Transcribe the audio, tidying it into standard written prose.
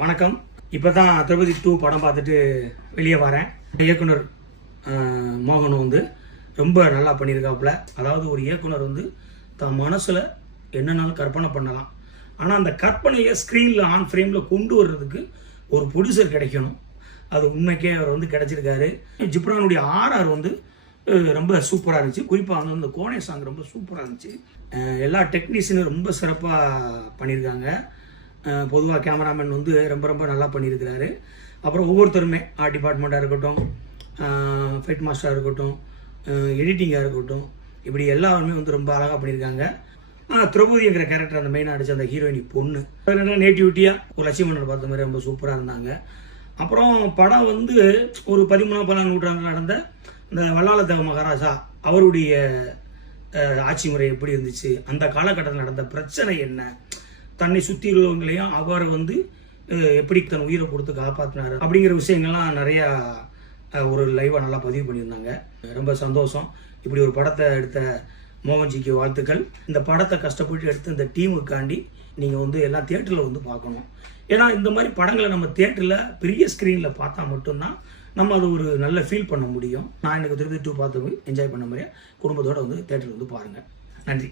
வணக்கம். இப்போ தான் தளபதி 2 படம் பார்த்துட்டு வெளியே வரேன். இயக்குனர் மோகன் வந்து ரொம்ப நல்லா பண்ணியிருக்காப்புல. அதாவது ஒரு இயக்குனர் வந்து தான் மனசில் என்னன்னாலும் கற்பனை பண்ணலாம். ஆனால் அந்த கற்பனையை ஸ்க்ரீனில் ஆன் ஃப்ரேமில் கொண்டு வர்றதுக்கு ஒரு ப்ரொடியூசர் கிடைக்கணும். அது உண்மைக்கே அவர் வந்து கிடைச்சிருக்காரு. ஜிப்ரானுடைய ஆர்ஆர் வந்து ரொம்ப சூப்பராக இருந்துச்சு. குறிப்பாக வந்து அந்த கோனே சாங் ரொம்ப சூப்பராக இருந்துச்சு. எல்லா டெக்னீஷியனும் ரொம்ப சிறப்பாக பண்ணியிருக்காங்க. பொதுவாக கேமராமேன் வந்து ரொம்ப நல்லா பண்ணியிருக்கிறாரு. அப்புறம் ஒவ்வொருத்தருமே ஆர்ட் டிபார்ட்மெண்ட்டாக இருக்கட்டும், ஃபைட் மாஸ்டராக இருக்கட்டும், எடிட்டிங்காக இருக்கட்டும், இப்படி எல்லாருமே வந்து ரொம்ப அழகாக பண்ணியிருக்காங்க. திரௌபதிங்கிற கேரக்டர் அந்த மெயினாக அடித்த அந்த ஹீரோயினி பொண்ணு அதனால நேட்டிவிட்டியாக ஒரு லட்சுமணன் பார்த்த மாதிரி ரொம்ப சூப்பராக இருந்தாங்க. அப்புறம் படம் வந்து ஒரு 13ஆம் நூற்றாண்டில் நடந்த இந்த வல்லாளதேவ மகாராஜா அவருடைய ஆட்சி முறை எப்படி இருந்துச்சு, அந்த காலகட்டத்தில் நடந்த பிரச்சனை என்ன, தன்னை சுற்றி உள்ளவங்களையும் அவரை வந்து எப்படி தன் உயிரை கொடுத்து காப்பாற்றினார் அப்படிங்கிற விஷயங்கள்லாம் நிறையா ஒரு லைவாக நல்லா பதிவு பண்ணியிருந்தாங்க. ரொம்ப சந்தோஷம். இப்படி ஒரு படத்தை எடுத்த மோகன்ஜிக்கு வாழ்த்துக்கள். இந்த படத்தை கஷ்டப்பட்டு எடுத்த இந்த டீமுக்காண்டி நீங்கள் வந்து எல்லாம் தியேட்டரில் வந்து பார்க்கணும். ஏன்னா இந்த மாதிரி படங்களை நம்ம தியேட்டரில் பெரிய ஸ்க்ரீனில் பார்த்தா மட்டும்தான் நம்ம அது ஒரு நல்ல ஃபீல் பண்ண முடியும். நான் எனக்கு திருப்பி 2 பார்த்து என்ஜாய் பண்ண மாதிரியே குடும்பத்தோடு வந்து தியேட்டரில் வந்து பாருங்கள். நன்றி.